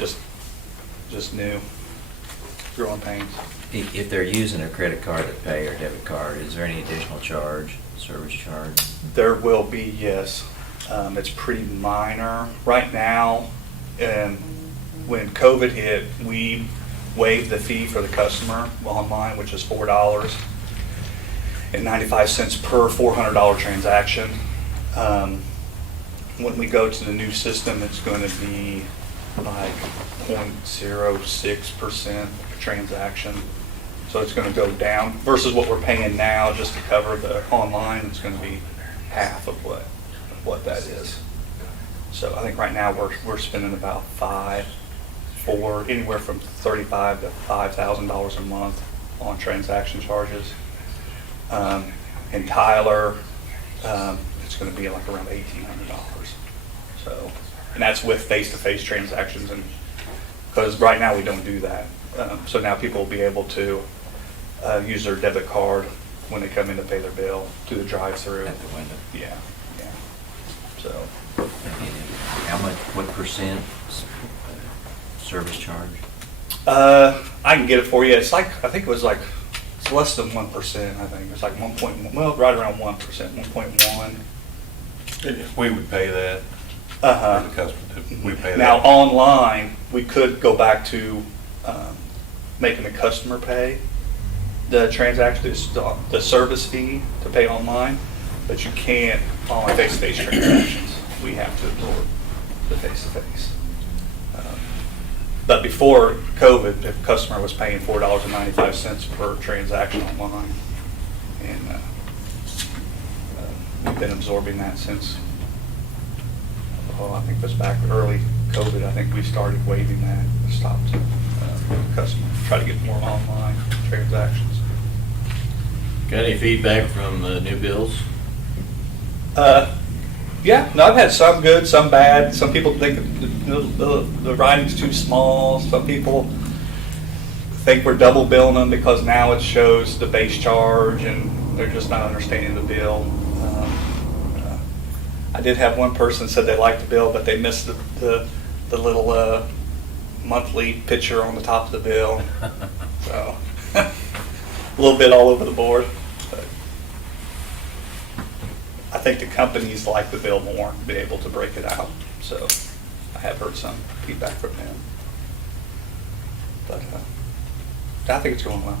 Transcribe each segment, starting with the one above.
just new, growing pains. If they're using a credit card to pay or debit card, is there any additional charge, service charge? There will be, yes. It's pretty minor. Right now, when COVID hit, we waived the fee for the customer online, which is $4.95 per $400 transaction. When we go to the new system, it's going to be like 0.06% transaction. So it's going to go down versus what we're paying now just to cover the online. It's going to be half of what that is. So I think right now we're spending about anywhere from $35,000 to $5,000 a month on transaction charges. In Tyler, it's going to be like around $1,800. So, and that's with face-to-face transactions, and because right now we don't do that. So now people will be able to use their debit card when they come in to pay their bill through the drive-through. At the window. Yeah. So. How much, what percent service charge? I can get it for you. It's like, I think it was like, it's less than 1%, I think. It's like 1.1, well, right around 1%, 1.1. We would pay that. Uh-huh. For the customer, we pay that. Now, online, we could go back to making the customer pay the transaction, the service fee to pay online, but you can't on face-to-face transactions. We have to absorb the face-to-face. But before COVID, the customer was paying $4.95 per transaction online, and we've been absorbing that since. I think it was back early COVID. I think we started waiving that, stopped customers, try to get more online transactions. Got any feedback from the new bills? Yeah, no, I've had some good, some bad. Some people think the writing's too small. Some people think we're double billing them because now it shows the base charge and they're just not understanding the bill. I did have one person said they liked the bill, but they missed the little monthly picture on the top of the bill. So a little bit all over the board. But I think the companies like the bill more, be able to break it out. So I have heard some feedback from them. But I think it's going well.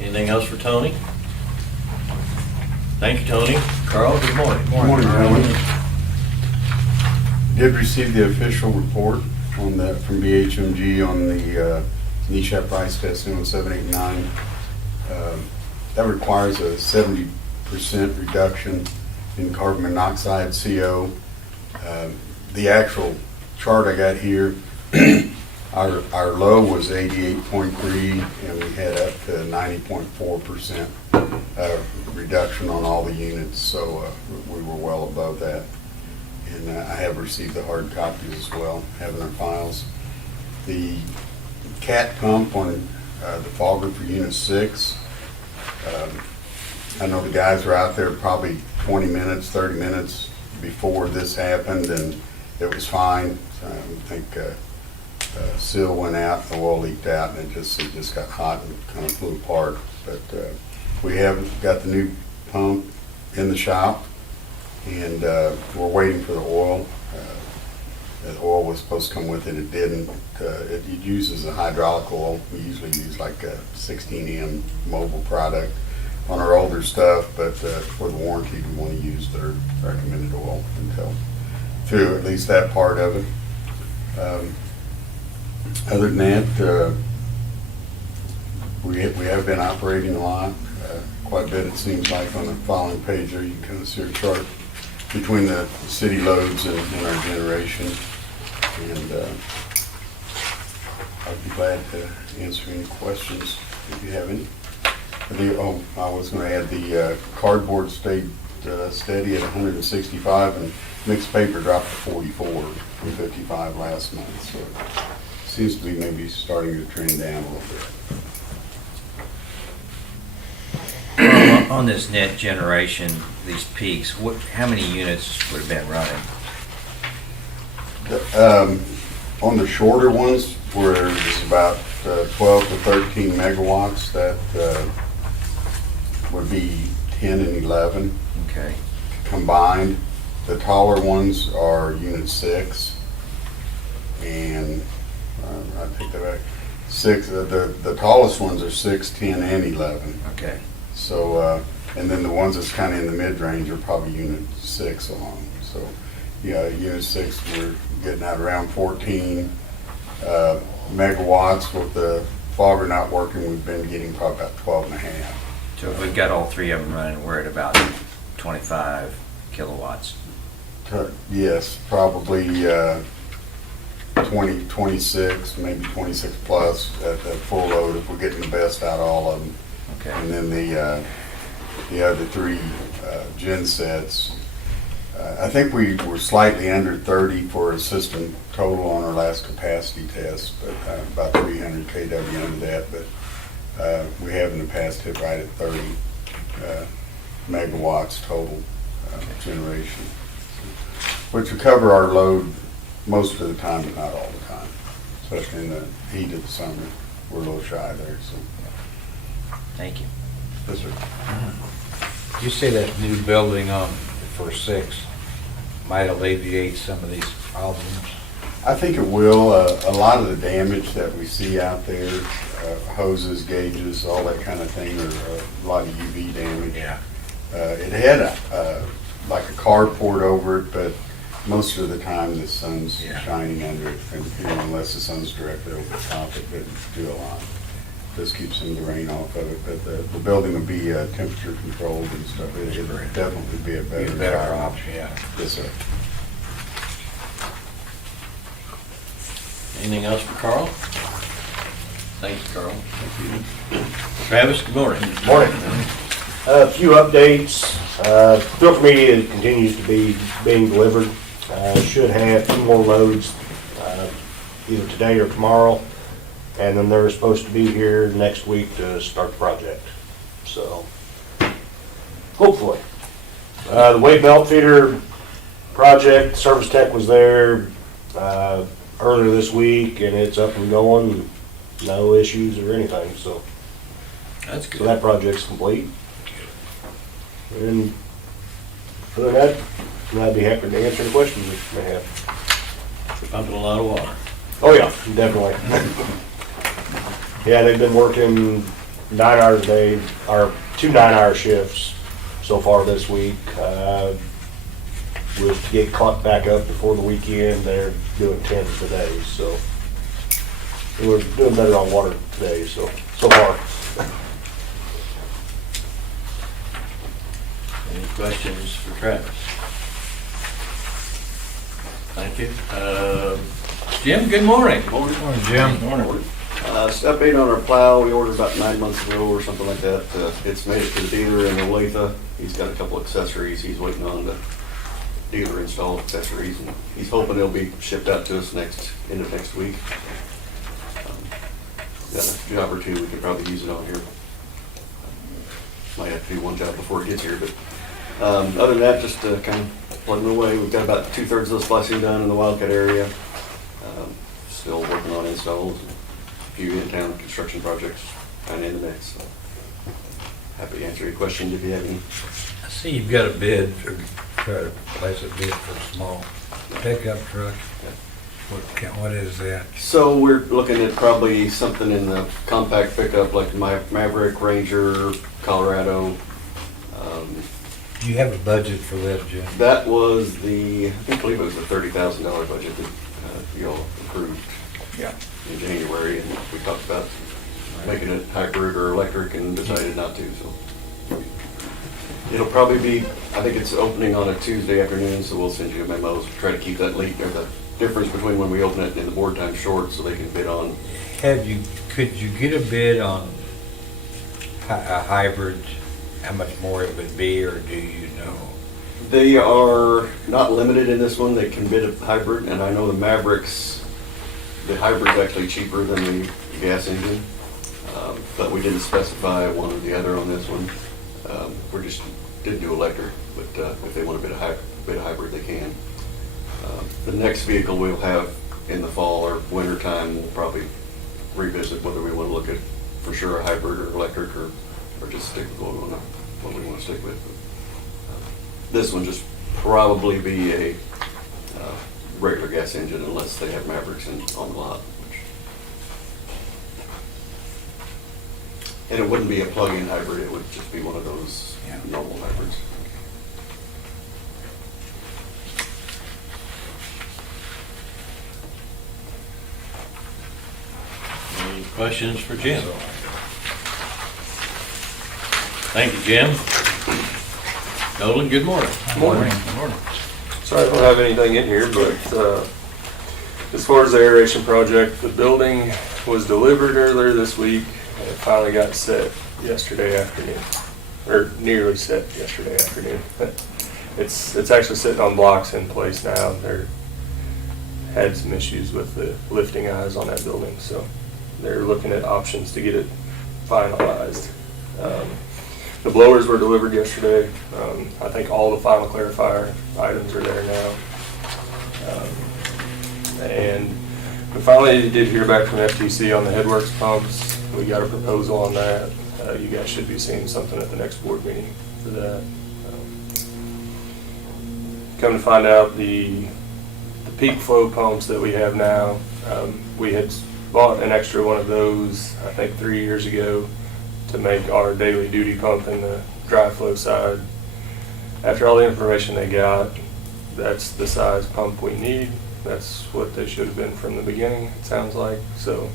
Anything else for Tony? Thank you, Tony. Carl, good morning. Good morning, gentlemen. Did receive the official report on that from BHMG on the NESHAP price testing on 789. That requires a 70% reduction in carbon monoxide, CO. The actual chart I got here, our low was 88.3 and we had up to 90.4% reduction on all the units, so we were well above that. And I have received the hard copies as well, have in our files. The cat pump on the fogger for Unit 6, I know the guys were out there probably 20 minutes, 30 minutes before this happened, and it was fine. I think seal went out, the oil leaked out, and it just got hot and kind of flew apart. But we have got the new pump in the shop, and we're waiting for the oil. The oil was supposed to come with it. It didn't. It uses a hydraulic oil. We usually use like a 16M mobile product on our older stuff, but for the warranty, we want to use their recommended oil until through at least that part of it. Other than that, we have been operating a lot, quite a bit it seems like. On the following page there, you can kind of see a chart between the city loads and our generation. And I'd be glad to answer any questions if you have any. I was going to add the cardboard stayed steady at 165, and mixed paper dropped to 44 from 55 last month. So it seems to be maybe starting to trend down a little bit. On this net generation, these peaks, how many units would have been running? On the shorter ones, where there's about 12 to 13 megawatts, that would be 10 and 11 Okay. combined. The taller ones are unit 6, and I take that back. 6. The tallest ones are 6, 10, and 11. Okay. So, and then the ones that's kind of in the mid-range are probably unit 6 along. So, yeah, unit 6, we're getting out around 14 megawatts. With the fogger not working, we've been getting probably about 12 and a half. So if we've got all three of them running, we're at about 25 kilowatts. Yes, probably 20, 26, maybe 26 plus at full load if we're getting the best out of all of them. Okay. And then the other 3 gen sets, I think we were slightly under 30 for a system total on our last capacity test, but about 300 kW under that. But we have in the past hit right at 30 megawatts total generation, which will cover our load most of the time, but not all the time, especially in the heat of the summer. We're a little shy there, so. Thank you. Yes, sir. Did you say that new building on for 6 might alleviate some of these problems? I think it will. A lot of the damage that we see out there, hoses, gauges, all that kind of thing, or a lot of UV damage. Yeah. It had like a carport over it, but most of the time the sun's Yeah. shining under it, and unless the sun's directly over the top, it doesn't do a lot. Does keep some of the rain off of it, but the building will be temperature controlled and stuff. It'll definitely be a Be better a better environment. option, yeah. Yes, sir. Anything else for Carl? Thank you, Carl. Travis, good morning. Morning. A few updates. Filter media continues to be being delivered. Should have 2 more loads either today or tomorrow. And then they're supposed to be here next week to start the project. So, hopefully. The wave belt feeder project, service tech was there earlier this week, and it's up and going. No issues or anything, so. That's So good. that project's complete. And other than that, I'd be happy to answer any questions that you may have. Pumping a lot of water. Oh, yeah, definitely. Yeah, they've been working 9 hours a day, or 2 9-hour shifts so far this week. Was to get caught back up before the weekend. They're doing 10 today, so we're doing better on water today, so far. Any questions for Travis? Thank you. Jim, good morning. Morning, Jim. Morning. Just update on our plow, we ordered about 9 months ago or something like that. It's made it to the dealer in Olathe. He's got a couple accessories he's waiting on the dealer install accessories, and he's hoping they'll be shipped out to us end of next week. Got a job or 2 we could probably use it on here. Might have to do 1 job before it gets here, but other than that, just kind of plugging away. We've got about 2/3 of the splicing done in the Wildcat area. Still working on installs. A few in-town construction projects kind of in the mix. So happy to answer your questions if you have any. I see you've got a bid, or try to place a bid for a small pickup truck. What is that? So we're looking at probably something in the compact pickup like my Maverick, Ranger, Colorado. Do you have a budget for that, Jim? That was I believe it was the $30,000 budget that you all approved Yeah. in January, and we talked about making it hybrid or electric and decided not to, so. It'll probably be, I think it's opening on a Tuesday afternoon, so we'll send you a memo, try to keep that leak, or the difference between when we open it and the board time short, so they can bid on. Could you get a bid on a hybrid, how much more it would be, or do you know? They are not limited in this one, they can bid a hybrid, and I know the Mavericks, the hybrid's actually cheaper than the gas engine, but we didn't specify one or the other on this one. We just didn't do electric, but if they want to bid a hybrid, they can. The next vehicle we'll have in the fall or winter time, we'll probably revisit whether we want to look at for sure a hybrid or electric or just stick with what we want to stick with. This one just probably be a regular gas engine unless they have Mavericks on the lot. And it wouldn't be a plug-in hybrid, it would just be one of those normal hybrids. Any questions for Jim? Thank you, Jim. Nolan, good morning. Morning. Sorry, I don't have anything in here, but as far as the aeration project, the building was delivered earlier this week, and it finally got set yesterday afternoon, or nearly set yesterday afternoon. It's actually sitting on blocks in place now. They had some issues with the lifting eyes on that building, so they're looking at options to get it finalized. The blowers were delivered yesterday. I think all the final clarifier items are there now. And we finally did hear back from FTC on the headworks pumps. We got a proposal on that. You guys should be seeing something at the next board meeting for that. Come to find out, the peak flow pumps that we have now, we had bought an extra one of those, I think 3 years ago, to make our daily duty pump in the dry flow side. After all the information they got, that's the size pump we need. That's what they should have been from the beginning, it sounds like. So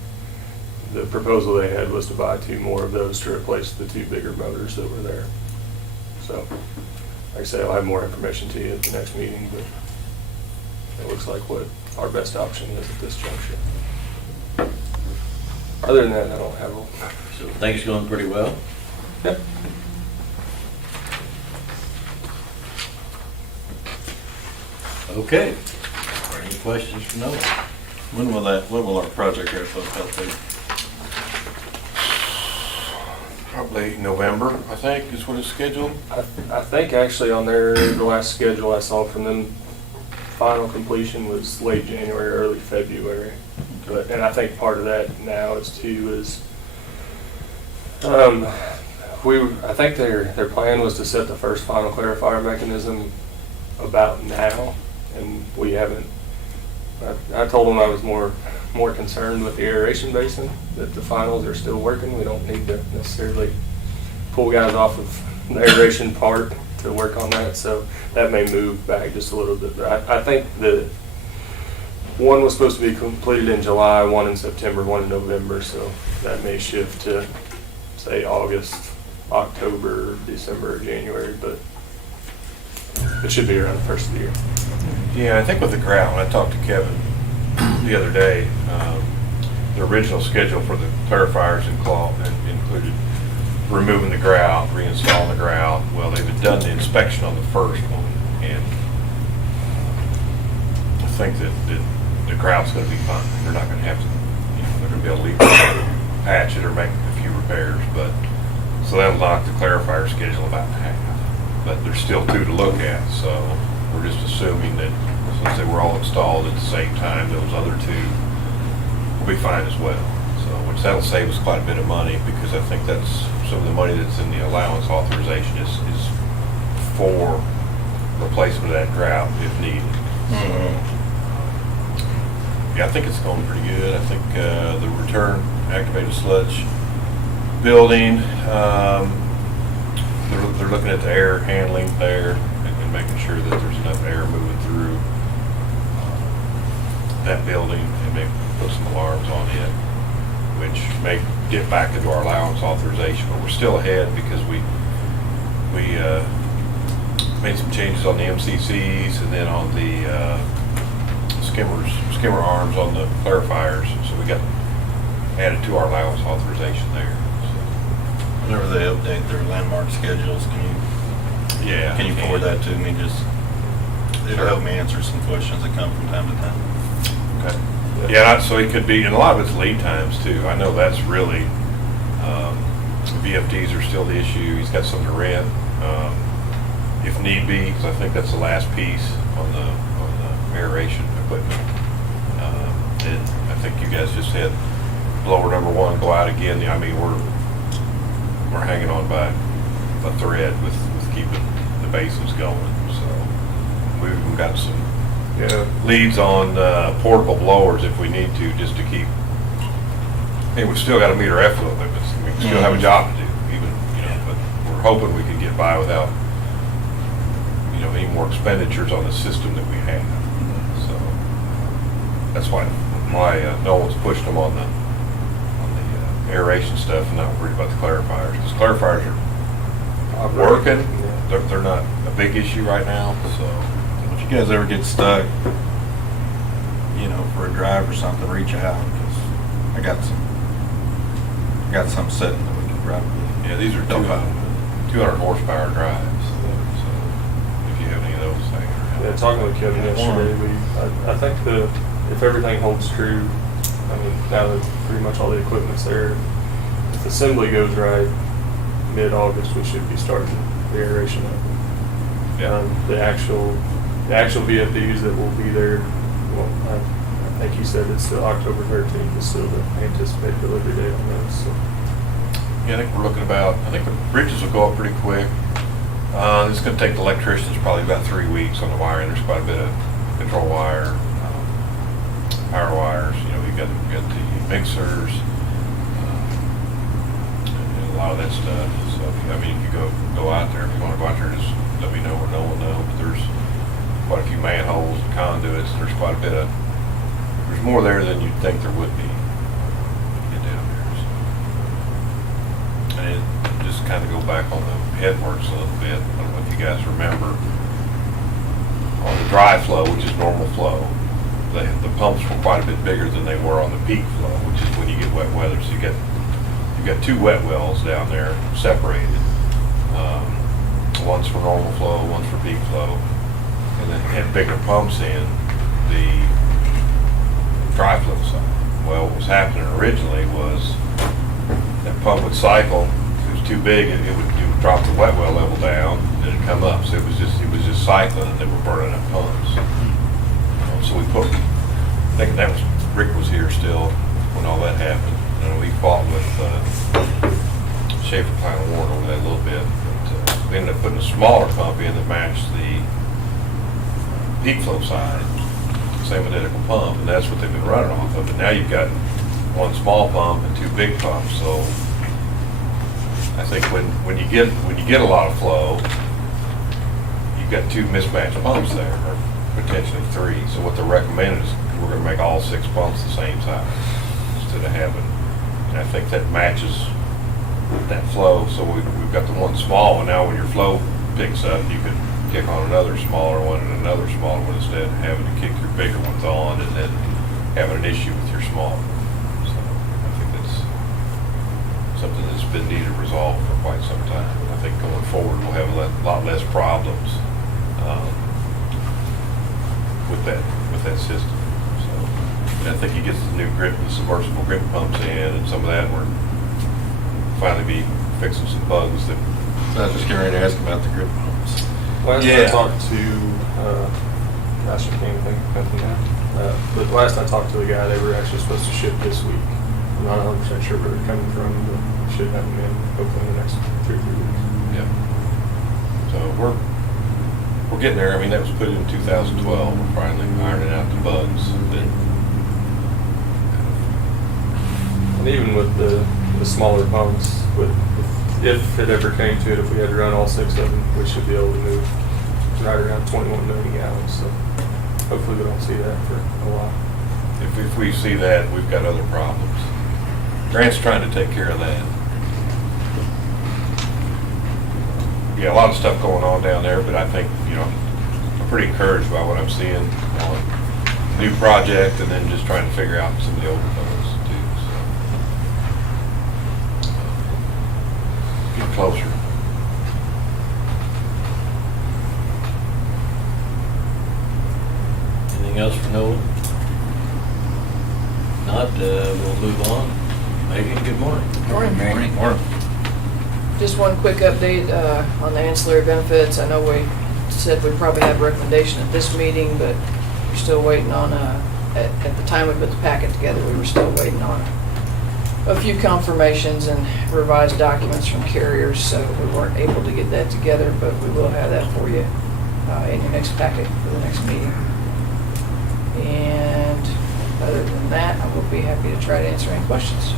the proposal they had was to buy 2 more of those to replace the 2 bigger motors that were there. So, like I say, I'll have more information to you at the next meeting, but it looks like what our best option is at this juncture. Other than that, I don't have a... So things going pretty well? Yep. Okay. Any questions for Nolan? When will our project wrap up, I think? Probably November, I think, is what it's scheduled. I think actually on the last schedule I saw from them, final completion was late January, early February. And I think part of that now is I think their plan was to set the first final clarifier mechanism about now, and we haven't. I told them I was more concerned with the aeration basin, that the finals are still working. We don't need to necessarily pull guys off of the aeration part to work on that, so that may move back just a little bit. But I think the one was supposed to be completed in July, one in September, one in November, so that may shift to, say, August, October, December, or January, but it should be around the first of the year. Yeah, I think with the grout, when I talked to Kevin the other day, the original schedule for the clarifiers included removing the grout, reinstalling the grout. Well, they've done the inspection on the first one, and I think that the grout's going to be fine. They're not going to have to, they're going to be able to leave patch it or make a few repairs, but so that'll knock the clarifier schedule about in half. But there's still 2 to look at, so we're just assuming that since they were all installed at the same time, those other 2 will be fine as well. So, which that'll save us quite a bit of money, because I think that's some of the money that's in the allowance authorization is for replacement of that grout if needed. Yeah, I think it's going pretty good. I think the return activated sludge building, they're looking at the air handling there and making sure that there's enough air moving through that building, and maybe put some alarms on it, which may get back into our allowance authorization, but we're still ahead because we made some changes on the MCCs and then on the skimmer arms on the clarifiers, so we got added to our allowance authorization there. Whenever they update their landmark schedules, can you forward that to me? Just it'll help me answer some questions that come from time to time. Okay. Yeah, so it could be, and a lot of it's lead times too. I know that's really, VFDs are still the issue. He's got some to rent, if need be, because I think that's the last piece on the aeration equipment. And I think you guys just had blower number 1 go out again. I mean, we're hanging on by a thread with keeping the basins going. So we've even got some leads on portable blowers if we need to, just to keep. Hey, we've still got to meet our effluent limits. We still have a job to do, even, but we're hoping we can get by without, any more expenditures on the system that we have. So that's why Nolan's pushed them on the aeration stuff and not worried about the clarifiers. Because clarifiers are working. They're not a big issue right now. So If you guys ever get stuck, for a drive or something, reach out, because I got some sitting that we can drive. yeah, these are 200 horsepower drives. So if you have any of those things. Yeah, talking with Kevin yesterday, I think if everything holds true, I mean, now that pretty much all the equipment's there, if assembly goes right, mid-August, we should be starting the aeration up. Yeah. The actual VFDs that will be there, well, I think he said it's still October 13th is still the anticipated delivery date on those, so. Yeah, I think we're looking about, I think the bridges will go up pretty quick. It's going to take the electricians probably about 3 weeks on the wiring. There's quite a bit of control wire, power wires. We've got the mixers, and a lot of that stuff. So, if you go out there, if you want to go out there, just let me know or no one know. But there's quite a few manholes and conduits. There's quite a bit of, there's more there than you'd think there would be when you get down there. So. And just kind of go back on the headworks a little bit. I don't know if you guys remember, on the dry flow, which is normal flow, the pumps were quite a bit bigger than they were on the peak flow, which is when you get wet weather. So you've got 2 wet wells down there separated. One's for normal flow, one's for peak flow, and then had bigger pumps in the dry flow side. Well, what was happening originally was that pump would cycle. If it was too big, it would drop the wet well level down, and it'd come up. So it was just cycling, and they were burning up pumps. So we I think that was, Rick was here still when all that happened. We fought with Schaefer, Klein and Warren over that a little bit. But we ended up putting a smaller pump in that matched the peak flow side, same identical pump, and that's what they've been running off of. But now you've got 1 small pump and 2 big pumps. So I think when you get a lot of flow, you've got 2 mismatched pumps there, or potentially 3. So what they're recommending is we're going to make all 6 pumps the same size instead of having, and I think that matches that flow. So we've got the 1 small one. Now when your flow picks up, you can kick on another smaller one and another smaller one instead of having to kick your bigger ones on and then having an issue with your small one. So I think that's something that's been needed to resolve for quite some time. And I think going forward we'll have a lot less problems with that system. So, and I think he gets the new submersible grip pumps in, and some of that we're finally be fixing some bugs that. I was just getting ready to ask about the grip pumps. Last I talked to, gosh, I can't think of now. But last I talked to the guy, they were actually supposed to ship this week. I'm not 100% sure where they're coming from, but we should have them in hopefully in the next 2 or 3 weeks. Yeah. So we're getting there. I mean, that was put in 2012. We're finally ironing out the bugs. And even with the smaller pumps, if it ever came to it, if we had to run all 6 of them, we should be able to move right around 21 million gallons. So hopefully we don't see that for a while. If we see that, we've got other problems. Grant's trying to take care of that. Yeah, a lot of stuff going on down there, but I think, I'm pretty encouraged by what I'm seeing on the new project and then just trying to figure out some of the older ones too. So, get closer. Anything else for Nolan? Not, we'll move on. Megan, good morning. Morning. Just one quick update on the ancillary benefits. I know we said we'd probably have a recommendation at this meeting, but We're still waiting on, at the time we put the packet together, we were still waiting on a few confirmations and revised documents from carriers, so we weren't able to get that together, but we will have that for you in your next packet for the next meeting. And other than that, I will be happy to try to answer any questions.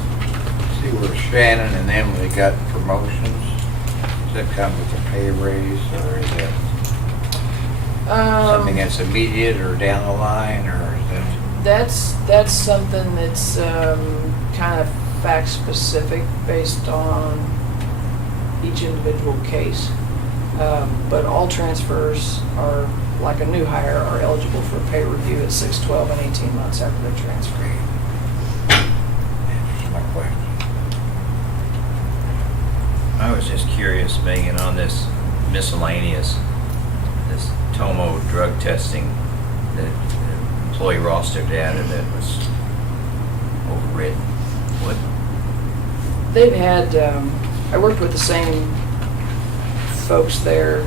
See where Shannon and Emily got promotions? Does that come with a pay raise, or is that something that's immediate or down the line, or is that? That's something that's kind of fact specific based on each individual case. But all transfers are, like a new hire, are eligible for a pay review at 6, 12, and 18 months after they transfer. That's my question. I was just curious, Megan, on this miscellaneous, this Tomo drug testing, the employee roster data that was overridden. What? They've had, I worked with the same folks there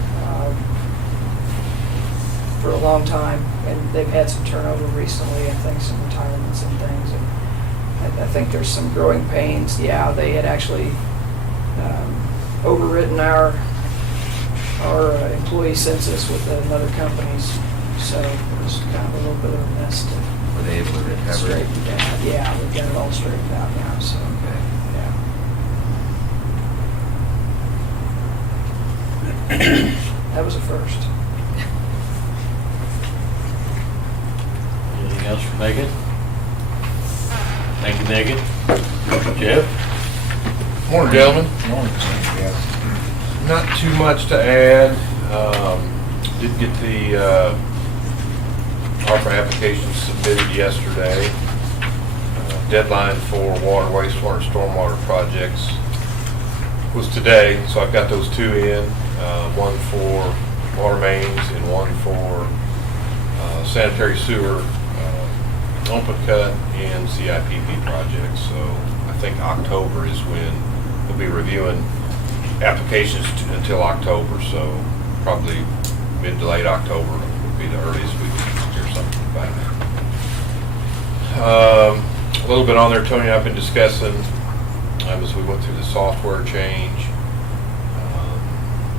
for a long time, and they've had some turnover recently, I think some retirements and things, and I think there's some growing pains. Yeah, they had actually overridden our employee census with another company's, so it was kind of a little bit of a mess to Were they able to recover it? straighten it out. Yeah, we've got it all straightened out now, so, Okay. yeah. That was a first. Anything else for Megan? Thank you, Megan. Jeff? Morning, gentlemen. Morning. Not too much to add. Did get the ARPA application submitted yesterday. Deadline for water, wastewater, and stormwater projects was today, so I've got those two in. One for water mains and one for sanitary sewer, open cut and CIPP projects. So I think October is when we'll be reviewing applications until October, so probably mid to late October would be the earliest we can hear something back. A little bit on there, Tony and I have been discussing as we went through the software change.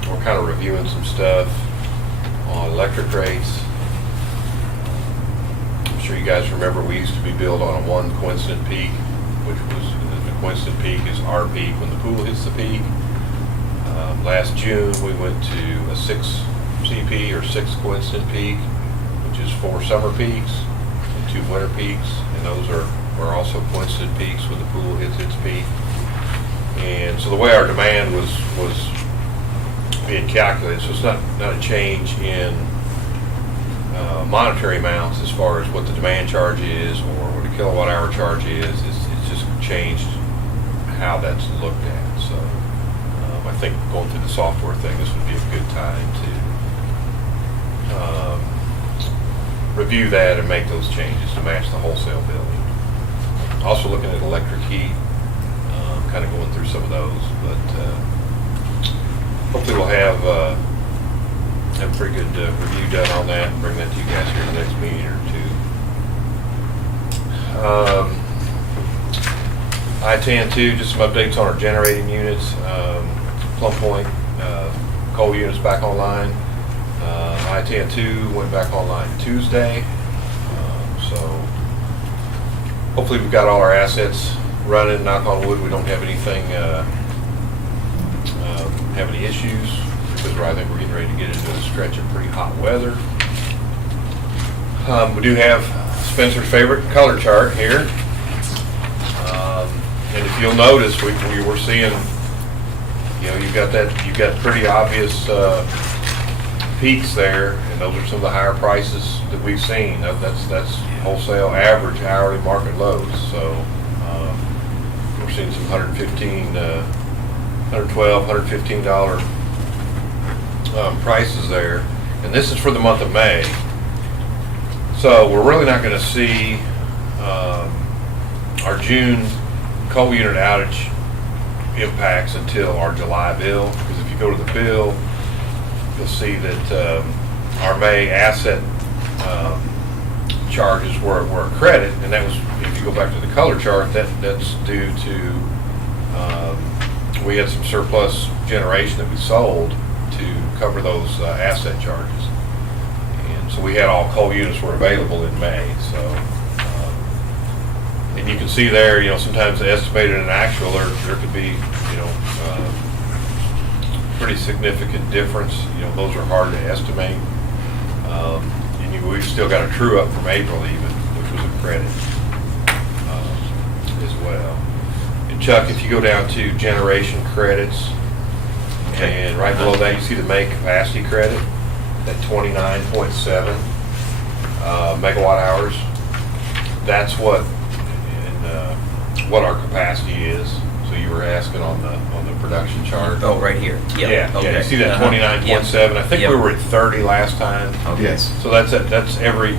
We're kind of reviewing some stuff on electric rates. I'm sure you guys remember we used to be billed on a 1 coincident peak, which was, the coincident peak is our peak when the pool hits the peak. Last June we went to a 6 CP or 6 coincident peak, which is 4 summer peaks and 2 winter peaks, and those are also coincident peaks when the pool hits its peak. And so the way our demand was being calculated, so it's not a change in monetary amounts as far as what the demand charge is or what the kilowatt hour charge is. It's just changed how that's looked at. So I think going through the software thing, this would be a good time to review that and make those changes to match the wholesale billing. Also looking at electric heat, kind of going through some of those, but hopefully we'll have a pretty good review done on that and bring that to you guys here in the next meeting or two. I-10-2, just some updates on our generating units. Plum Point coal units back online. I-10-2 went back online Tuesday. So hopefully we've got all our assets running. Knock on wood, we don't have anything, have any issues, because I think we're getting ready to get into a stretch of pretty hot weather. We do have Spencer's favorite color chart here. And if you'll notice, we were seeing, you've got pretty obvious peaks there, and those are some of the higher prices that we've seen. That's wholesale average hourly market lows. So we're seeing some $112, $115 prices there, and this is for the month of May. So we're really not going to see our June coal unit outage impacts until our July bill, because if you go to the bill, you'll see that our May asset charges were a credit, and that was, if you go back to the color chart, that's due to, we had some surplus generation that we sold to cover those asset charges. And so we had all coal units were available in May, so. And you can see there, sometimes the estimated and actual, there could be, pretty significant difference. Those are hard to estimate. And we've still got a true up from April even, which was a credit as well. And Chuck, if you go down to generation credits, and right below that you see the May capacity credit, that 29.7 megawatt hours. That's what our capacity is. So you were asking on the production chart. Oh, right here. Yeah, Okay. you see that 29.7? I think we were at 30 last time. Okay. Yes. So that's every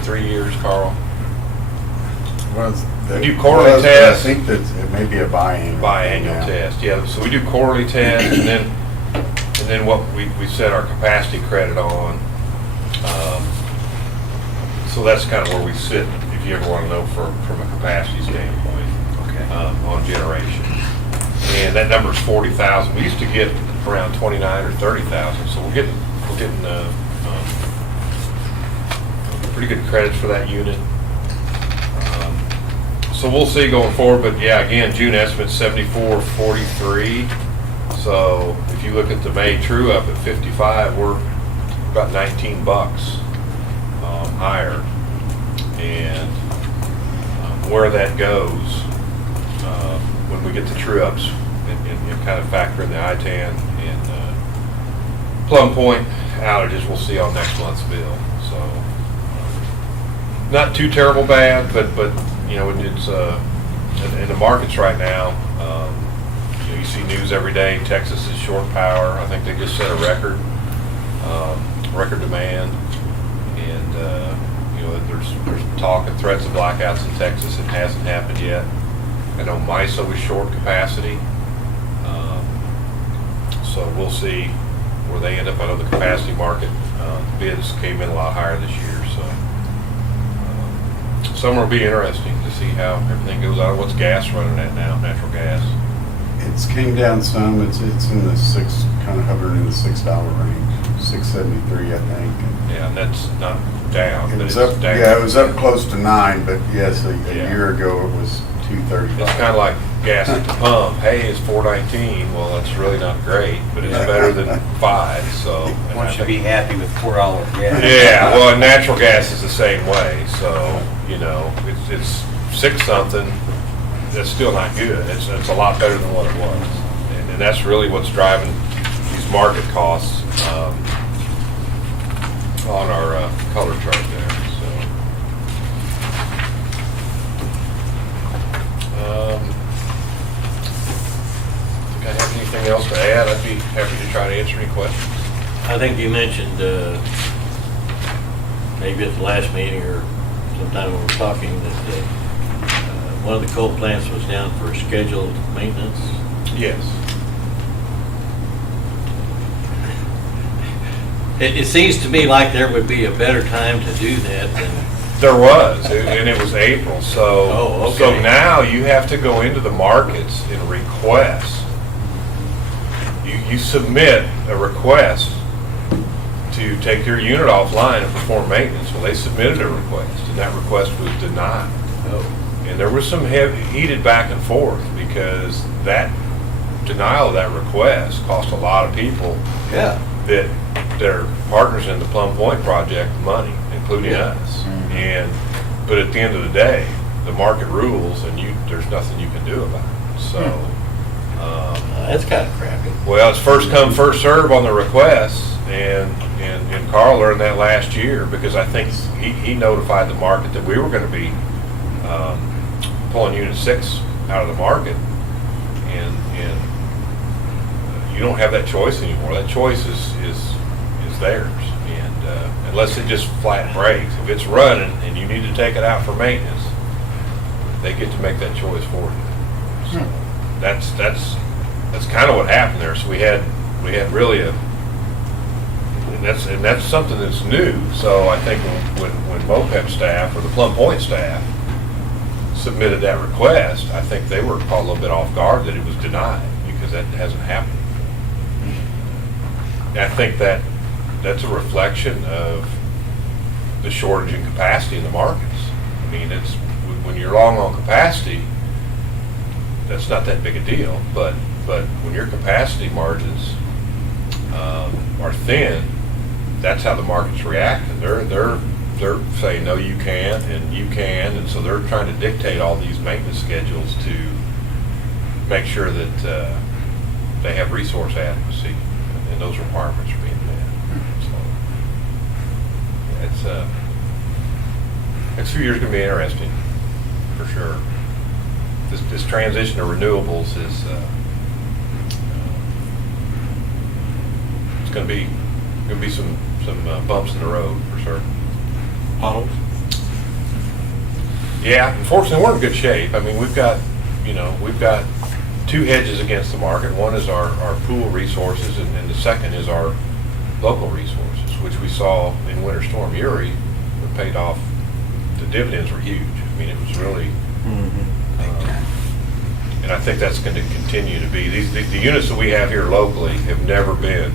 3 years, Carl? Well, We do quarterly I tests. think that it may be a biannual. Biannual test, yeah. So we do quarterly tests, and then what we set our capacity credit on. So that's kind of where we sit, if you ever want to know from a capacity standpoint. Okay. On generation. And that number is 40,000. We used to get around 29 or 30,000, so we're getting pretty good credits for that unit. So we'll see going forward, but yeah, again, June estimate's 74.43. So if you look at the May true up at 55, we're about 19 bucks higher. And where that goes when we get the true ups and kind of factor in the ITAN and Plum Point outages, we'll see on next month's bill. So not too terrible bad, but it's in the markets right now. You see news every day. Texas is short power. I think they just set a record demand, and there's talk and threats of blackouts in Texas. It hasn't happened yet. I know MISO is short capacity, so we'll see where they end up. I know the capacity market bids came in a lot higher this year, so summer will be interesting to see how everything goes out. What's gas running at now? Natural gas. It's came down some. It's in the kind of hovering in the $6 range, $6.73, I think. Yeah, and that's not down. It but was it's up. down. Yeah, it was up close to 9, but yes, a Yeah. year ago it was 2.35. It's kind of like gas at the pump. Hey, it's $4.19. Well, that's really not great, but it's better than $5. So and One I should think- be happy with $4 gas. Yeah, well, and natural gas is the same way. So it's 6 something. That's still not good. It's a lot better than what it was, and that's really what's driving these market costs on our color chart there. So. Think I have anything else to add? I'd be happy to try to answer any questions. I think you mentioned, maybe at the last meeting or sometime when we were talking, that one of the coal plants was down for scheduled maintenance. Yes. It seems to me like there would be a better time to do that than, There was, and it was April, so. Oh, okay. So now you have to go into the markets and request. You submit a request to take your unit offline and perform maintenance. Well, they submitted a request, and that request was denied. And there was some heated back and forth because that denial of that request cost a lot of people yeah. that they're partners in the Plum Point project money, including us. But at the end of the day, the market rules, and there's nothing you can do about it. So, That's kind of crappy. well, it's first come, first serve on the requests, and Carl learned that last year because I think he notified the market that we were going to be pulling Unit 6 out of the market, and you don't have that choice anymore. That choice is theirs, and unless it just flat breaks. If it's running and you need to take it out for maintenance, they get to make that choice for you. So that's kind of what happened there. So we had really and that's something that's new. So I think when MOPEP staff or the Plum Point staff submitted that request, I think they were caught a little bit off guard that it was denied, because that hasn't happened. And I think that's a reflection of the shortage in capacity in the markets. I mean, it's when you're long on capacity, that's not that big a deal. But when your capacity margins are thin, that's how the market's reacting. They're saying, no, you can't, and you can, and so they're trying to dictate all these maintenance schedules to make sure that they have resource adequacy, and those requirements are being met. So next few years are going to be interesting, for sure. This transition to renewables is it's going to be some bumps in the road, for sure. Potholes? Yeah, unfortunately, we're in good shape. I mean, we've got two hedges against the market. One is our pool resources, and the second is our local resources, which we saw in Winter Storm Uri. It paid off. The dividends were huge. I mean, it was really, and I think that's going to continue to be. The units that we have here locally have never been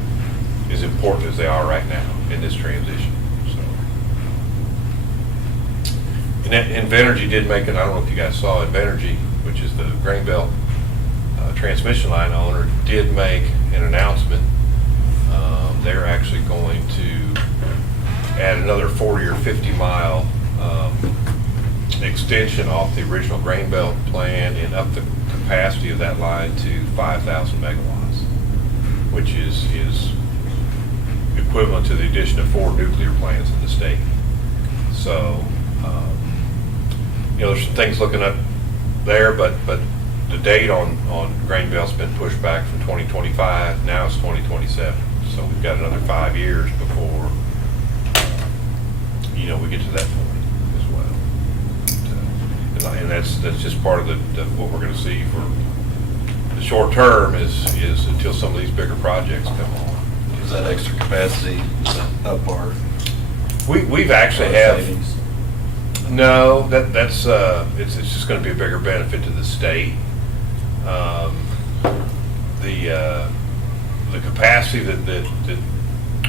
as important as they are right now in this transition. And Invenergy did make it. I don't know if you guys saw Invenergy, which is the grain belt transmission line owner, did make an announcement. They're actually going to add another 40 or 50 mile extension off the original grain belt plan and up the capacity of that line to 5,000 megawatts, which is equivalent to the addition of 4 nuclear plants in the state. So. There's some things looking up there, but the date on grain belt's been pushed back from 2025. Now it's 2027. So we've got another 5 years before we get to that point as well. And that's just part of what we're going to see for the short term is until some of these bigger projects come on. Is that extra capacity up our? We've actually have. Savings? No, that's it's just going to be a bigger benefit to the state. The capacity that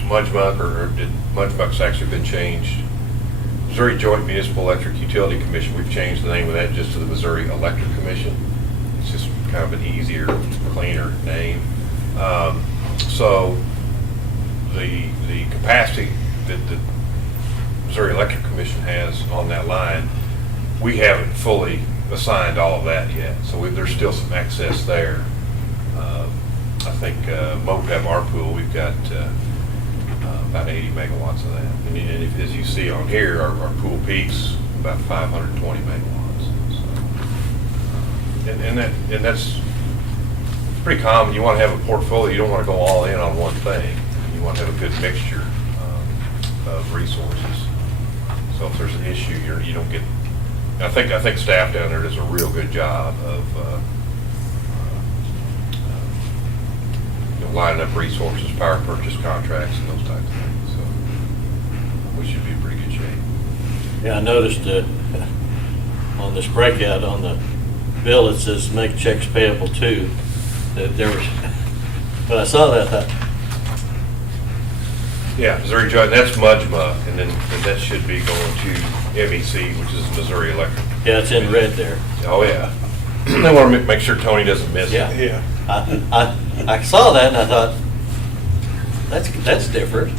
Mudgemuck or did Mudgemuck's actually been changed. Missouri Joint Municipal Electric Utility Commission. We've changed the name of that just to the Missouri Electric Commission. It's just kind of an easier, cleaner name. So the capacity that the Missouri Electric Commission has on that line, we haven't fully assigned all of that yet. So there's still some excess there. I think MOPEP, our pool, we've got about 80 megawatts of that. And if, as you see on here, our pool peaks about 520 megawatts. So, and that's pretty common. You want to have a portfolio. You don't want to go all in on one thing. You want to have a good mixture of resources. So if there's an issue, you don't get. I think staff down there does a real good job of lining up resources, power purchase contracts, and those types of things. So we should be in pretty good shape. Yeah, I noticed on this breakout on the bill it says make checks payable to. That there was, when I saw that, I thought, yeah, Missouri Joint, that's Mudgemuck, and then that should be going to MEC, which is Missouri Electric. yeah, it's in red there. Oh, yeah. They want to make sure Tony doesn't miss Yeah. it. Yeah. I saw that and I thought, that's different.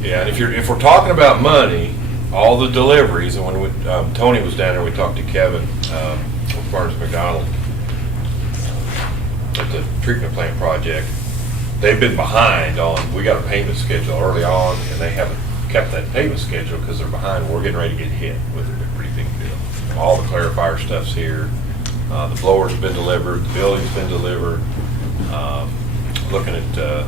Yeah, and if we're talking about money, all the deliveries, and when Tony was down there, we talked to Kevin with Barnes McDonald at the treatment plant project. They've been behind on, we got a payment schedule early on, and they haven't kept that payment schedule because they're behind. We're getting ready to get hit with a pretty big bill. All the clarifier stuff's here. The blowers have been delivered, the building's been delivered. Looking at a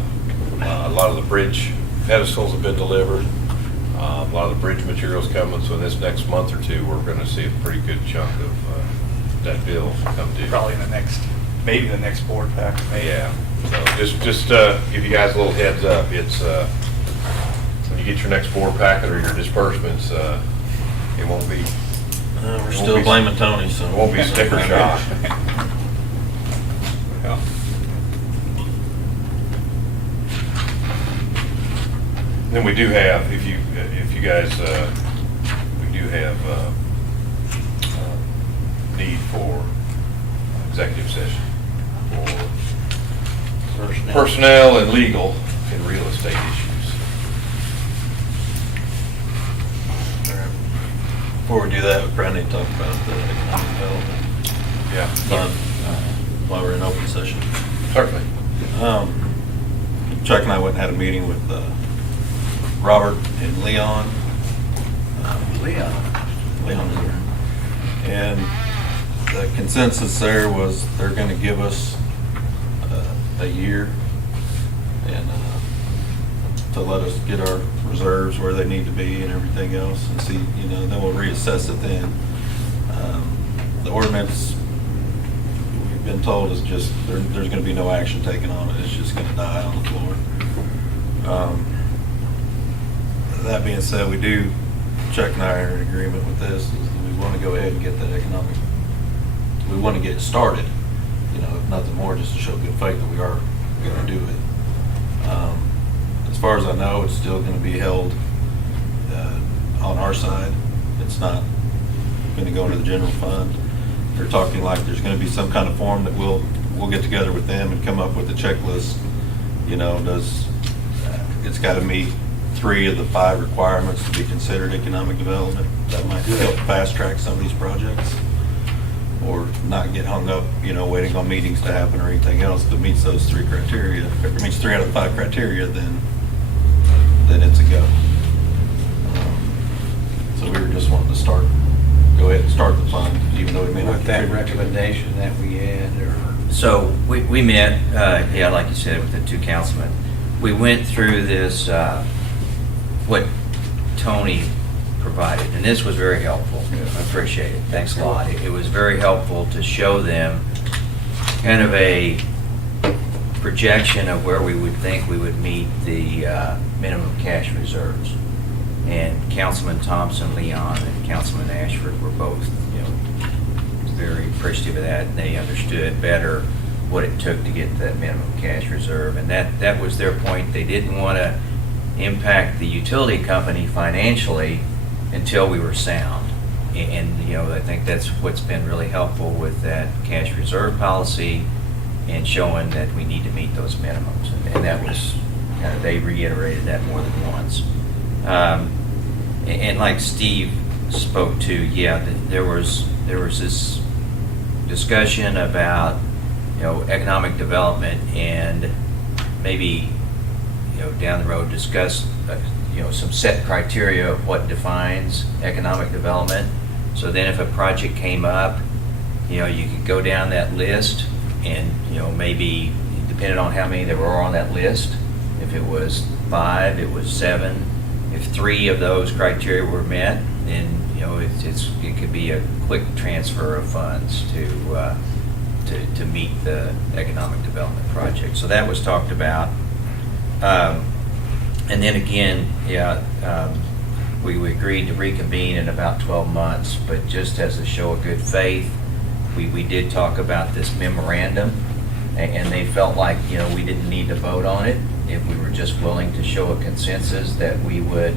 lot of the bridge pedestals have been delivered. A lot of the bridge materials coming, so in this next month or two, we're gonna see a pretty good chunk of that bill come due. Probably maybe the next board pack. Maybe. Yeah, so just give you guys a little heads up. It's when you get your next board packet or your disbursements, it won't be, We're still blaming Tony, so. it won't be sticker shock. Yeah. Then we do have, if you guys, we do have need for executive session for personnel and legal and real estate issues. Before we do that, we probably need to talk about the economic development Yeah, fund while we're in open session. certainly. Chuck and I went and had a meeting with Robert and Leon. Leon's there. And the consensus there was they're gonna give us a year and to let us get our reserves where they need to be and everything else and see, then we'll reassess it then. The ordinance, we've been told, is just, there's gonna be no action taken on it. It's just gonna die on the floor. That being said, we do, Chuck and I are in agreement with this, is we want to go ahead and get that economic, we want to get it started, if nothing more, just to show good faith that we are going to do it. As far as I know, it's still going to be held on our side. It's not going to go into the general fund. They're talking like there's going to be some kind of form that we'll get together with them and come up with a checklist. It's got to meet 3 of the 5 requirements to be considered economic development. That might help fast track some of these projects, or not get hung up, waiting on meetings to happen or anything else. If it meets those 3 criteria, if it meets 3 out of the 5 criteria, then it's a go. So we were just wanting to go ahead and start the fund, even though we may not. With that contribute to it. recommendation that we had, or? So we met, like you said, with the 2 councilmen. We went through this, what Tony provided, and this was very helpful. I appreciate it. Thanks a lot. It was very helpful to show them kind of a projection of where we would think we would meet the minimum cash reserves. And Councilman Thompson, Leon, and Councilman Ashford were both, very appreciative of that, and they understood better what it took to get that minimum cash reserve. And that was their point. They didn't want to impact the utility company financially until we were sound. And I think that's what's been really helpful with that cash reserve policy and showing that we need to meet those minimums. And that was, they reiterated that more than once. And like Steve spoke to, there was this discussion about, economic development, and maybe, down the road discuss, some set criteria of what defines economic development. So then if a project came up, you could go down that list and, maybe depending on how many there were on that list, if it was 5, it was 7. If 3 of those criteria were met, then, it could be a quick transfer of funds to meet the economic development project. So that was talked about. And then again, we agreed to reconvene in about 12 months, but just as a show of good faith, we did talk about this memorandum, and they felt like, we didn't need to vote on it. If we were just willing to show a consensus that we would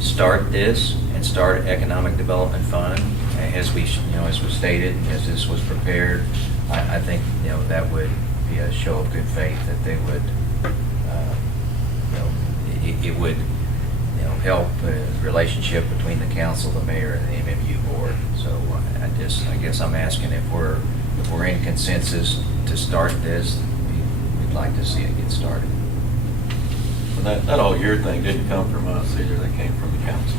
start this and start an economic development fund, as we stated, as this was prepared, I think, that would be a show of good faith that they would, it would, help the relationship between the council, the mayor, and the MMU board. So I guess I'm asking if we're in consensus to start this, we'd like to see it get started. And that whole year thing didn't come from us either. That came from the council.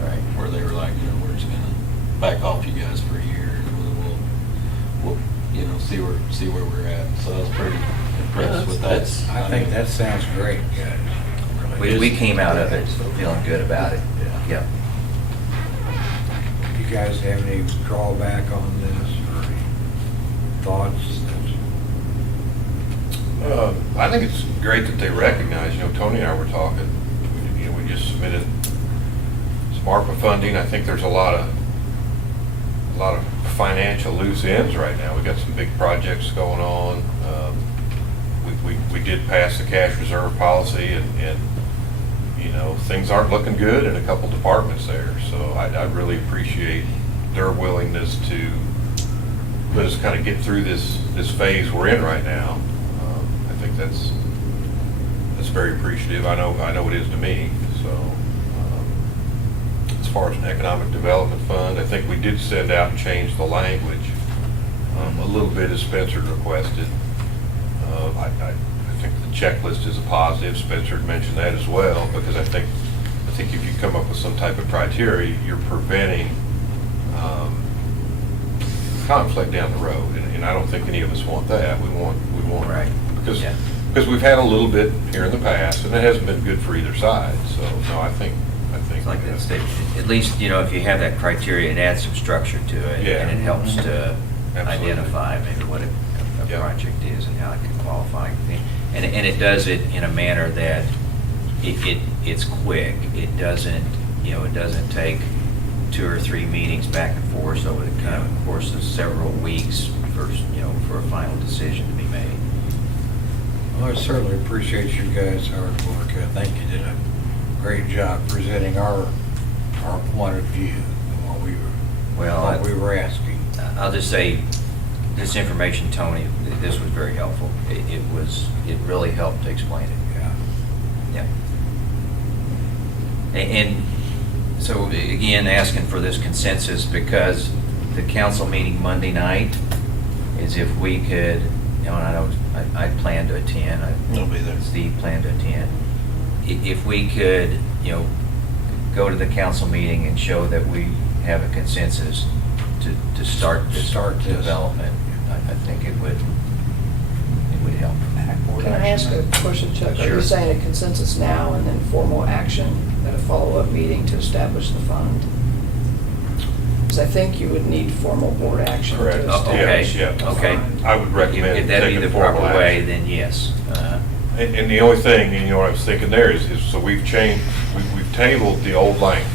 Right. Where they were like, we're just gonna back off you guys for a year and we'll see where we're at. So I was pretty impressed with that. I think that sounds great, guys. We came out of it feeling good about it. Yeah. Do you guys have any drawback on this, or any thoughts? I think it's great that they recognize, Tony and I were talking, we We just submitted some ARPA funding. I think there's a lot of financial loose ends right now. We got some big projects going on. We did pass the cash reserve policy, and you know, things aren't looking good in a couple departments there. So I really appreciate their willingness to let us kind of get through this phase we're in right now. I think that's very appreciative. I know it is to me. So as far as an economic development fund, I think we did send out and change the language a little bit as Spencer requested. I think the checklist is a positive. Spencer had mentioned that as well, because I think if you come up with some type of criteria, you're preventing conflict down the road, and I don't think any of us want that. We want Right. because we've had a little bit here in the past, and it hasn't been good for either side. So no, I think It's like that statement. At least, you know, if you have that criteria, it adds some structure to it, Yeah. and it helps to Absolutely. identify maybe what a Yeah. project is and how it can qualify. And it does it in a manner that it's quick. It doesn't, you know, it doesn't take 2 or 3 meetings back and forth over the kind of course of several weeks for, you know, for a final decision to be made. Well, I certainly appreciate you guys' hard work. I think you did a great job presenting our point of view and what we were asking. I'll just say, this information, Tony, this was very helpful. It really helped to explain it. Yeah. Yeah. And so, again, asking for this consensus, because the council meeting Monday night is if we could, you know, and I know I plan to attend. I'll be there. Steve planned to attend. If we could, you know, go to the council meeting and show that we have a consensus to start this development, I think it would help. Can I ask a question, Chuck? Are Sure. you saying a consensus now and then formal action at a follow-up meeting to establish the fund? Because I think you would need formal board action. to Correct. establish Yeah, the Okay. fund. I would recommend If that'd be taking the formal proper way, action. then yes. And the only thing, and you know what I was thinking there is so we've tabled the old language.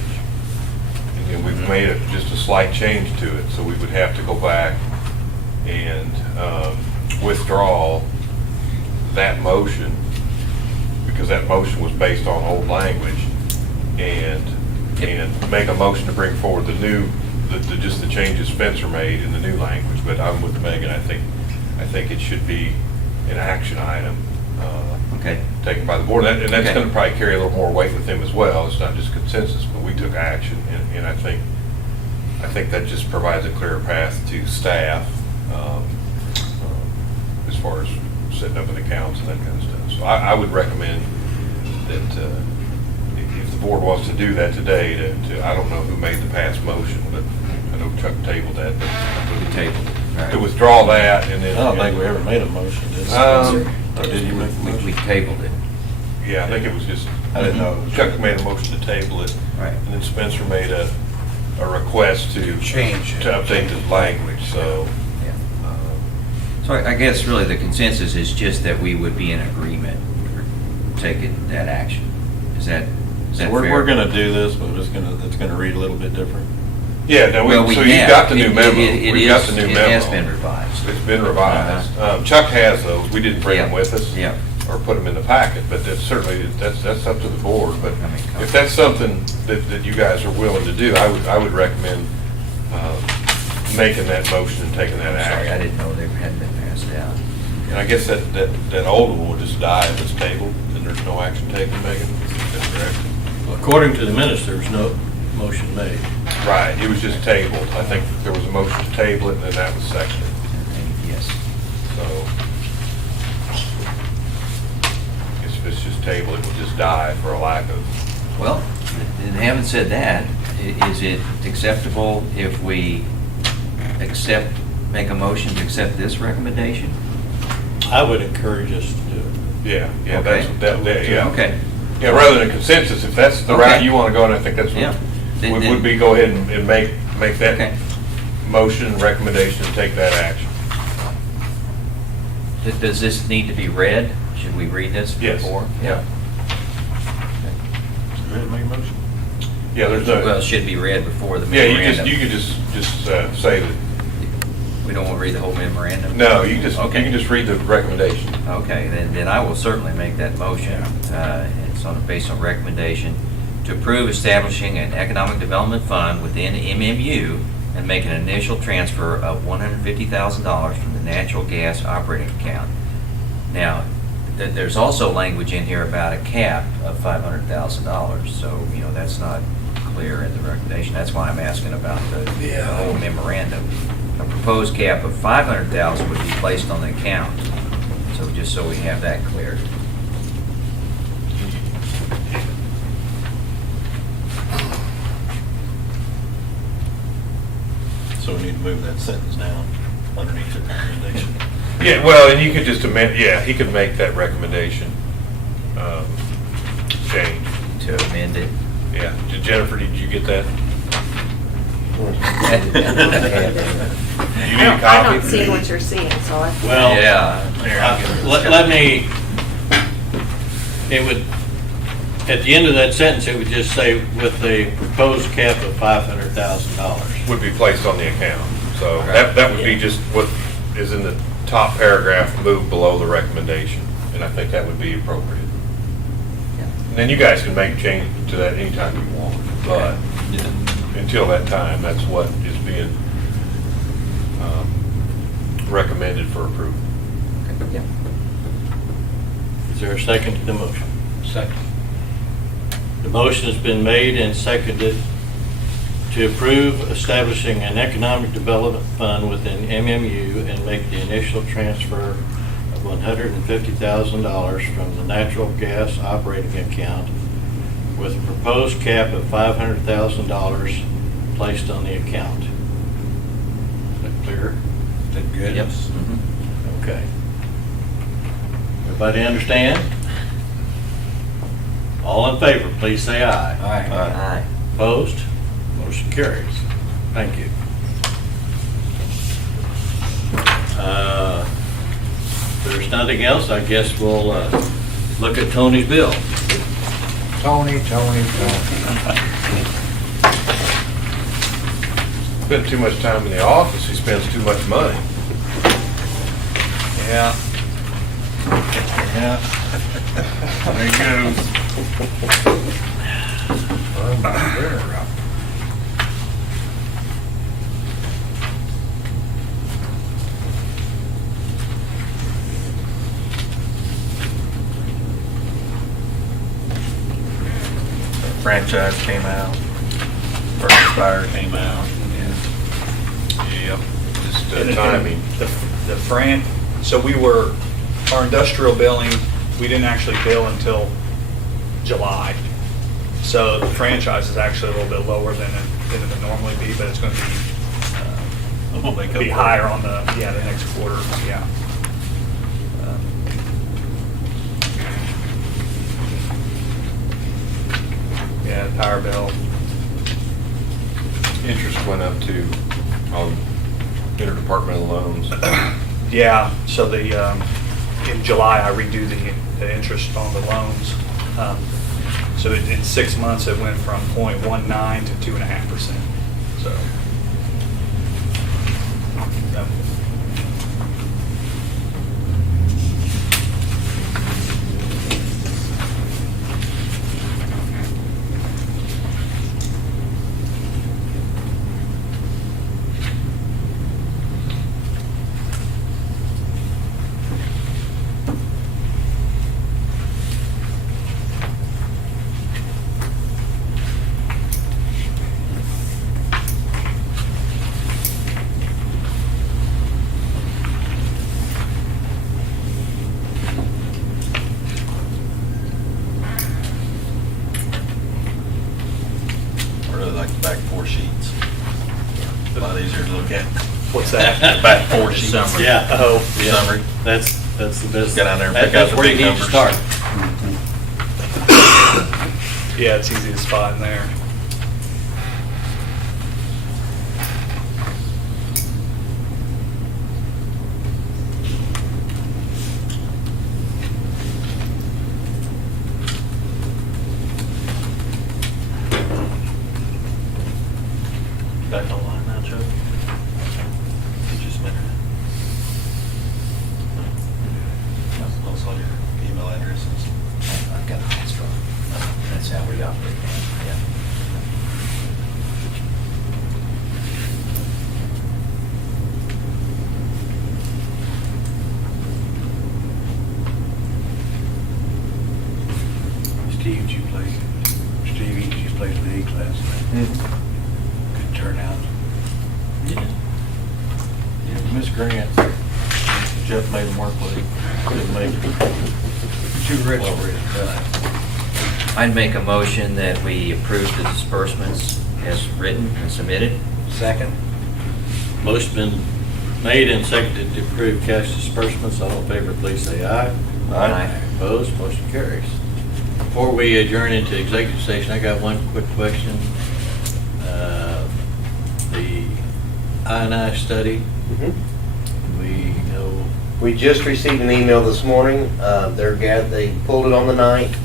And then we've made just a slight change to it, so we would have to go back and withdraw that motion, because that motion was based on old language, and make a motion to bring forward the new, just the changes Spencer made in the new language. But I'm with Megan, I think it should be an action item. Okay. Taken by the board, and that's Okay. going to probably carry a little more weight with them as well. It's not just consensus, but we took action, and I think that just provides a clearer path to staff as far as setting up an accounts and that kind of stuff. So I would recommend that if the board wants to do that today, I don't know who made the past motion, but I know Chuck tabled that. But We tabled it. All right. to withdraw that, and then I don't think we ever made a motion, did we? Or did you make a We motion? tabled it. yeah, I think it was just. I didn't know. Chuck made a motion to table it. Right. And then Spencer made a request to Change it. to update the language, so. Yeah. So I guess really the consensus is just that we would be in agreement for taking that action. Is that So fair? we're gonna do this, but it's gonna read a little bit different. Yeah, no, Well, we so you've have. got the new It- memo. it We've got the new memo. It has been revised. It's been revised. Chuck has those. We didn't bring them Yeah. with us. Yeah. Or put them in the packet, but that's certainly, that's up to the board. But I mean, if that's something that you guys are willing to do, I would recommend making that motion and taking that Sorry, I action. didn't know they hadn't been passed out. And I guess that old one will just die if it's tabled, and there's no action taken, Megan? Is that correct? According to the minutes, there was no motion made. Right, it was just tabled. I think there was a motion to table it, and then that was seconded. Yes. So, I guess if it's just tabled, it will just die for a lack of. Well, they haven't said that. Is it acceptable if we make a motion to accept this recommendation? I would encourage us to do it. Yeah, Okay. yeah. Okay. Yeah, rather than consensus, if that's the route you want to go, and I think that's Yeah. what, would be go ahead and make that Okay. motion and recommendation and take that action. Does this need to be read? Should we read this Yes. before? Yeah. Ready to make a motion? Yeah, there's Well, no, it should be read before the yeah, memorandum. you could just say that, We don't want to read the whole memorandum? no, you Okay. can just read the recommendation. Okay, then I will certainly make that motion. It's based on recommendation to approve establishing an economic development fund within MMU and make an initial transfer of $150,000 from the natural gas operating account. Now, there's also language in here about a cap of $500,000, so, that's not clear in the recommendation. That's why I'm asking about the whole memorandum. A proposed cap of $500,000 would be placed on the account, so just so we have that clear. So we need to move that sentence down underneath the recommendation. Yeah, well, and you could just amend, yeah, he could make that recommendation, change. To amend it. Yeah, Jennifer, did you get that? You need a I'm copy? not seeing what you're seeing, so I. Well, Yeah. let me, it would, at the end of that sentence, it would just say with the proposed cap of $500,000. Would be placed on the account. So that would be just what is in the top paragraph, moved below the recommendation. And I think that would be appropriate. And then you guys can make change to that anytime you want. But until that time, that's what is being recommended for approval. Yeah. Is there a second to the motion? Second. The motion has been made and seconded to approve establishing an economic development fund within MMU and make the initial transfer of $150,000 from the natural gas operating account with a proposed cap of $500,000 placed on the account. Is that clear? Is that good? Yep. Okay. Everybody understand? All in favor, please say aye. Aye. Opposed? Motion carries. Thank you. If there's nothing else, I guess we'll look at Tony's bill. Tony. Spent too much time in the office, he spends too much money. Yeah. Yeah. There he goes. Burn my printer up. Franchise came out, first fire came out. Yep. Just And timing. The so our industrial billing, we didn't actually bill until July. So the franchise is actually a little bit lower than it would normally be, but it's going to be higher on the next quarter, yeah. Yeah, power bill. Interest went up too on interdepartmental loans. Yeah, so in July, I redo the interest on the loans. So in 6 months, it went from 0.19 to 2.5%. So. I really like the back four sheets. A lot easier to look at. What's that? The back four sheets. Summary. Yeah. Oh, yeah. Summary. That's the best. Get down there and pick out That's the where you big need to numbers. start. Yeah, it's easy to spot in there. Grant. Jeff made him work with him. Couldn't make it. Too rich for it, I'd make a motion that we approve the disbursements as written and submitted. Second? Motion been made and seconded to approve cash disbursements. All in favor, please say aye. Aye. Opposed, motion carries. Before we adjourn into executive session, I got one quick question. The I&I study, we know, We just received an email this morning. They pulled it on the 9th.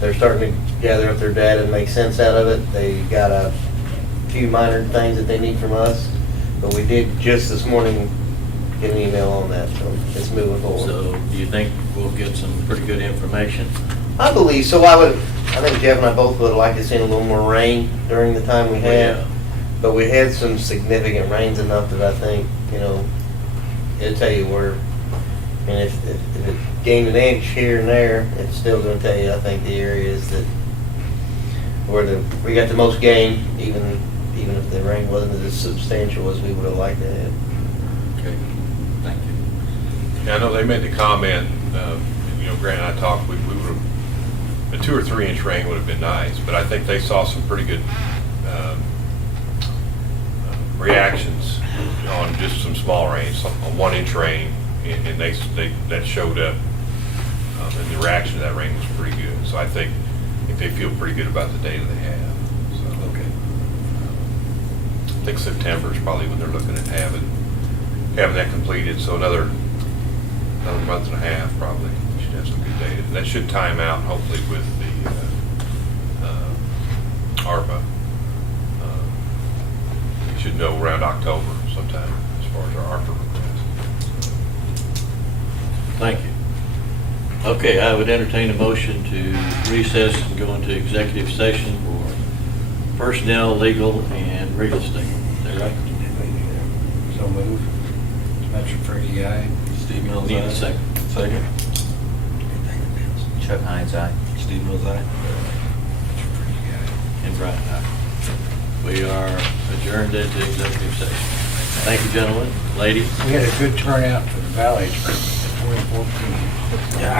They're starting to gather up their data and make sense out of it. They got a few minor things that they need from us, but we did just this morning get an email on that, so it's moving forward. so do you think we'll get some pretty good information? I believe so. I think Jeff and I both would like to see a little more rain during the time we had. Yeah. But we had some significant rains enough that I think, it'll tell you where, and if it gained an inch here and there, it's still gonna tell you, I think, the areas that, we got the most gain, even if the rain wasn't as substantial as we would have liked to have. Okay, thank you. Yeah, I know they made the comment, Grant and I talked, we would have, a 2 or 3 inch rain would have been nice, but I think they saw some pretty good reactions on just some small rain, a 1 inch rain, and that showed up, and the reaction to that rain was pretty good. So I think they feel pretty good about the data they have. So, Okay. I think September is probably when they're looking at having that completed. So another month and a half probably. We should have some good data. And that should time out hopefully with the ARPA. We should know around October sometime as far as our ARPA request. Thank you. Okay, I would entertain a motion to recess and go into executive session for personnel, legal, and real estate. Is that right? So move. Metro Freddie, aye. Steve Mills, Need a aye. second. Second. Chuck Hines, aye. Steve Mills, aye. And Brian, aye. We are adjourned into executive session. Thank you, gentlemen, ladies. We had a good turnout for the Valley Trip in 2014. Yeah,